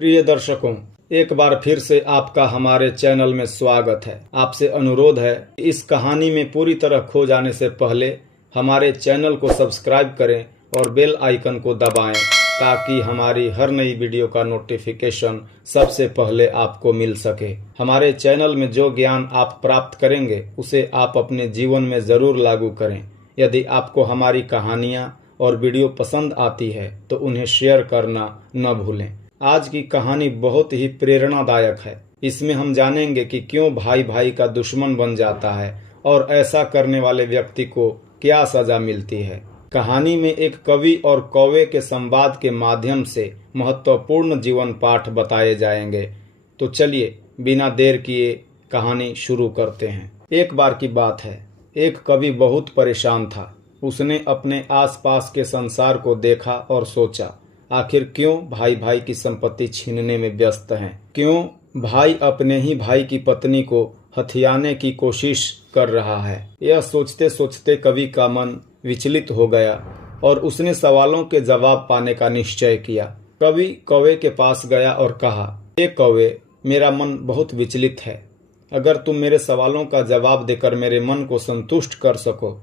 प्रिय दर्शकों, एक बार फिर से आपका हमारे चैनल में स्वागत है। आपसे अनुरोध है कि इस कहानी में पूरी तरह खो जाने से पहले हमारे चैनल को सब्सक्राइब करें और बेल आइकन को दबाएं ताकि हमारी हर नई वीडियो का नोटिफिकेशन सबसे पहले आपको मिल सके। हमारे चैनल में जो ज्ञान आप प्राप्त करेंगे उसे आप अपने जीवन में ज़रूर लागू करें। यदि आपको हमारी कहानियाँ और वीडियो पसंद आती है तो उन्हें शेयर करना न भूलें। आज की कहानी बहुत ही प्रेरणादायक है। इसमें हम जानेंगे कि क्यों भाई भाई का दुश्मन बन जाता है और ऐसा करने वाले व्यक्ति को क्या सजा मिलती है। कहानी में एक कवि और कौवे के संवाद के माध्यम से महत्वपूर्ण जीवन पाठ बताए जाएंगे। तो चलिए बिना देर किए कहानी शुरू करते हैं। एक बार की बात है, एक कवि बहुत परेशान था। उसने अपने आसपास के संसार को देखा और सोचा, आखिर क्यों भाई भाई की संपत्ति छीनने में व्यस्त हैं? क्यों भाई अपने ही भाई की पत्नी को हथियाने की कोशिश कर रहा है? यह सोचते सोचते कवि का मन विचलित हो गया और उसने सवालों के जवाब पाने का निश्चय किया। कवि कौवे के पास गया और कहा, हे कौवे, मेरा मन बहुत विचलित है। अगर तुम मेरे सवालों का जवाब देकर मेरे मन को संतुष्ट कर सको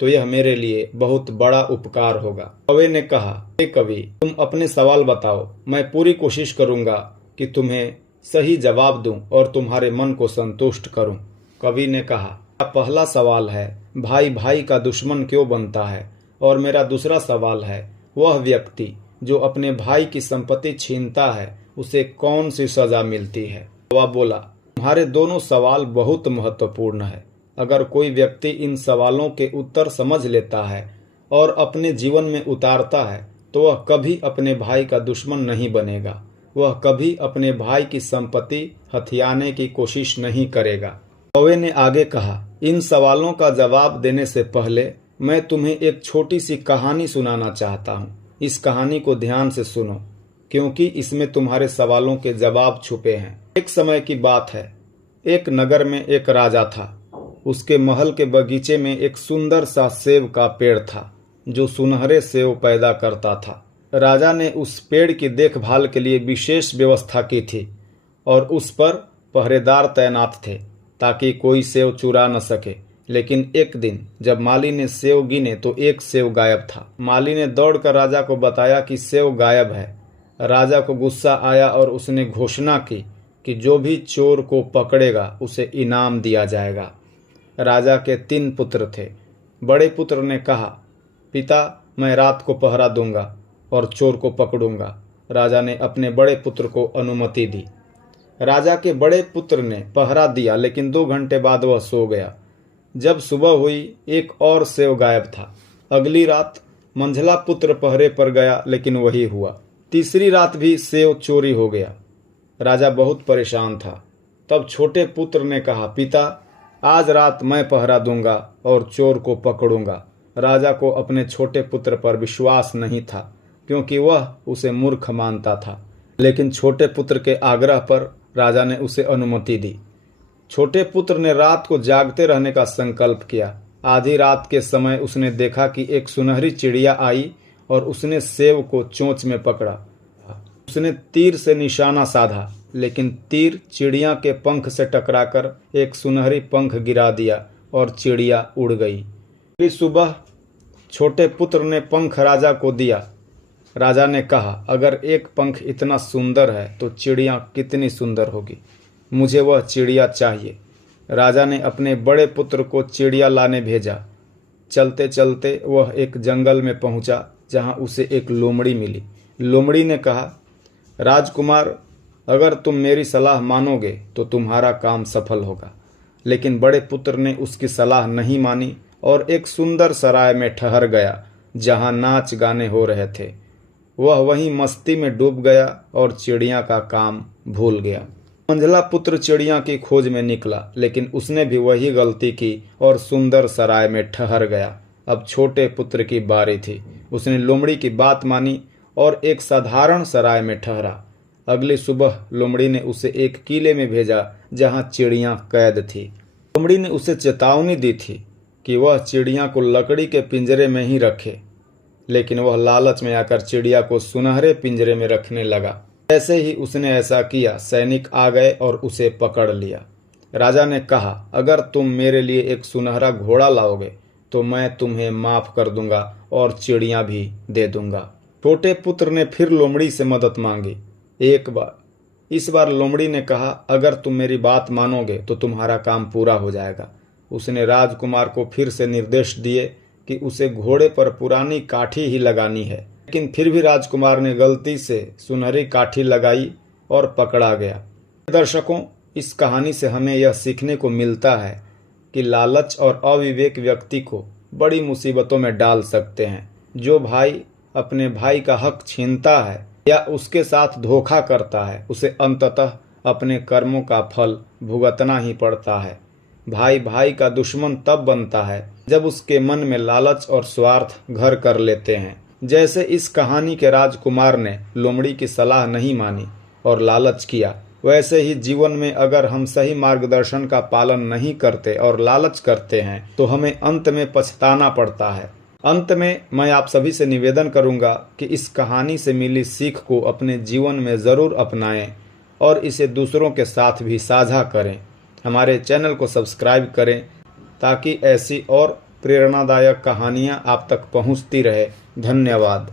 तो यह मेरे लिए बहुत बड़ा उपकार होगा। कौवे ने कहा, हे कवि, तुम अपने सवाल बताओ, मैं पूरी कोशिश करूंगा कि तुम्हें सही जवाब दूं और तुम्हारे मन को संतुष्ट करूं। कवि ने कहा, पहला सवाल है, भाई भाई का दुश्मन क्यों बनता है? और मेरा दूसरा सवाल है, वह व्यक्ति जो अपने भाई की संपत्ति छीनता है उसे कौन सी सजा मिलती है? कौवा बोला, तुम्हारे दोनों सवाल बहुत महत्वपूर्ण है। अगर कोई व्यक्ति इन सवालों के उत्तर समझ लेता है और अपने जीवन में उतारता है तो वह कभी अपने भाई का दुश्मन नहीं बनेगा। वह कभी अपने भाई की संपत्ति हथियाने की कोशिश नहीं करेगा। कौवे ने आगे कहा, इन सवालों का जवाब देने से पहले मैं तुम्हें एक छोटी सी कहानी सुनाना चाहता हूँ। इस कहानी को ध्यान से सुनो क्योंकि इसमें तुम्हारे सवालों के जवाब छुपे हैं। एक समय की बात है, एक नगर में एक राजा था। उसके महल के बगीचे में एक सुंदर सा सेब का पेड़ था जो सुनहरे सेब पैदा करता था। राजा ने उस पेड़ की देखभाल के लिए विशेष व्यवस्था की थी और उस पर पहरेदार तैनात थे ताकि कोई सेब चुरा न सके। लेकिन एक दिन जब माली ने सेब गिने तो एक सेब गायब था। माली ने दौड़कर राजा को बताया कि सेब गायब है। राजा को गुस्सा आया और उसने घोषणा की कि जो भी चोर को पकड़ेगा उसे इनाम दिया जाएगा। राजा के 3 पुत्र थे। बड़े पुत्र ने कहा, पिता, मैं रात को पहरा दूंगा और चोर को पकड़ूंगा। राजा ने अपने बड़े पुत्र को अनुमति दी। राजा के बड़े पुत्र ने पहरा दिया लेकिन 2 घंटे बाद वह सो गया। जब सुबह हुई एक और सेब गायब था। अगली रात मंझला पुत्र पहरे पर गया लेकिन वही हुआ। तीसरी रात भी सेब चोरी हो गया। राजा बहुत परेशान था। तब छोटे पुत्र ने कहा, पिता, आज रात मैं पहरा दूंगा और चोर को पकड़ूंगा। राजा को अपने छोटे पुत्र पर विश्वास नहीं था क्योंकि वह उसे मूर्ख मानता था। लेकिन छोटे पुत्र के आग्रह पर राजा ने उसे अनुमति दी। छोटे पुत्र ने रात को जागते रहने का संकल्प किया। आधी रात के समय उसने देखा कि एक सुनहरी चिड़िया आई और उसने सेब को चोंच में पकड़ा। उसने तीर से निशाना साधा लेकिन तीर चिड़िया के पंख से टकराकर एक सुनहरी पंख गिरा दिया और चिड़िया उड़ गई। अगली सुबह छोटे पुत्र ने पंख राजा को दिया। राजा ने कहा, अगर एक पंख इतना सुंदर है तो चिड़िया कितनी सुंदर होगी। मुझे वह चिड़िया चाहिए। राजा ने अपने बड़े पुत्र को चिड़िया लाने भेजा। चलते चलते वह एक जंगल में पहुंचा जहां उसे एक लोमड़ी मिली। लोमड़ी ने कहा, राजकुमार, अगर तुम मेरी सलाह मानोगे तो तुम्हारा काम सफल होगा। लेकिन बड़े पुत्र ने उसकी सलाह नहीं मानी और एक सुंदर सराय में ठहर गया जहां नाच गाने हो रहे थे। वह वहीं मस्ती में डूब गया और चिड़िया का काम भूल गया। मंझला पुत्र चिड़िया की खोज में निकला लेकिन उसने भी वही गलती की और सुंदर सराय में ठहर गया। अब छोटे पुत्र की बारी थी। उसने लोमड़ी की बात मानी और एक साधारण सराय में ठहरा। अगली सुबह लोमड़ी ने उसे एक किले में भेजा जहां चिड़िया कैद थी। लोमड़ी ने उसे चेतावनी दी थी कि वह चिड़िया को लकड़ी के पिंजरे में ही रखे, लेकिन वह लालच में आकर चिड़िया को सुनहरे पिंजरे में रखने लगा। जैसे ही उसने ऐसा किया, सैनिक आ गए और उसे पकड़ लिया। राजा ने कहा, अगर तुम मेरे लिए एक सुनहरा घोड़ा लाओगे तो मैं तुम्हें माफ कर दूंगा और चिड़ियां भी दे दूंगा। छोटे पुत्र ने फिर लोमड़ी से मदद मांगी। इस बार लोमड़ी ने कहा, अगर तुम मेरी बात मानोगे तो तुम्हारा काम पूरा हो जाएगा। उसने राजकुमार को फिर से निर्देश दिए कि उसे घोड़े पर पुरानी काठी ही लगानी है, लेकिन फिर भी राजकुमार ने गलती से सुनहरी काठी लगाई और पकड़ा गया। दर्शकों, इस कहानी से हमें यह सीखने को मिलता है कि लालच और अविवेक व्यक्ति को बड़ी मुसीबतों में डाल सकते हैं। जो भाई अपने भाई का हक छीनता है या उसके साथ धोखा करता है, उसे अंततः अपने कर्मों का फल भुगतना ही पड़ता है। भाई भाई का दुश्मन तब बनता है जब उसके मन में लालच और स्वार्थ घर कर लेते हैं। जैसे इस कहानी के राजकुमार ने लोमड़ी की सलाह नहीं मानी और लालच किया, वैसे ही जीवन में अगर हम सही मार्गदर्शन का पालन नहीं करते और लालच करते हैं तो हमें अंत में पछताना पड़ता है। अंत में मैं आप सभी से निवेदन करूंगा कि इस कहानी से मिली सीख को अपने जीवन में ज़रूर अपनाएं और इसे दूसरों के साथ भी साझा करें। हमारे चैनल को सब्सक्राइब करें ताकि ऐसी और प्रेरणादायक कहानियां आप तक पहुंचती रहे। धन्यवाद।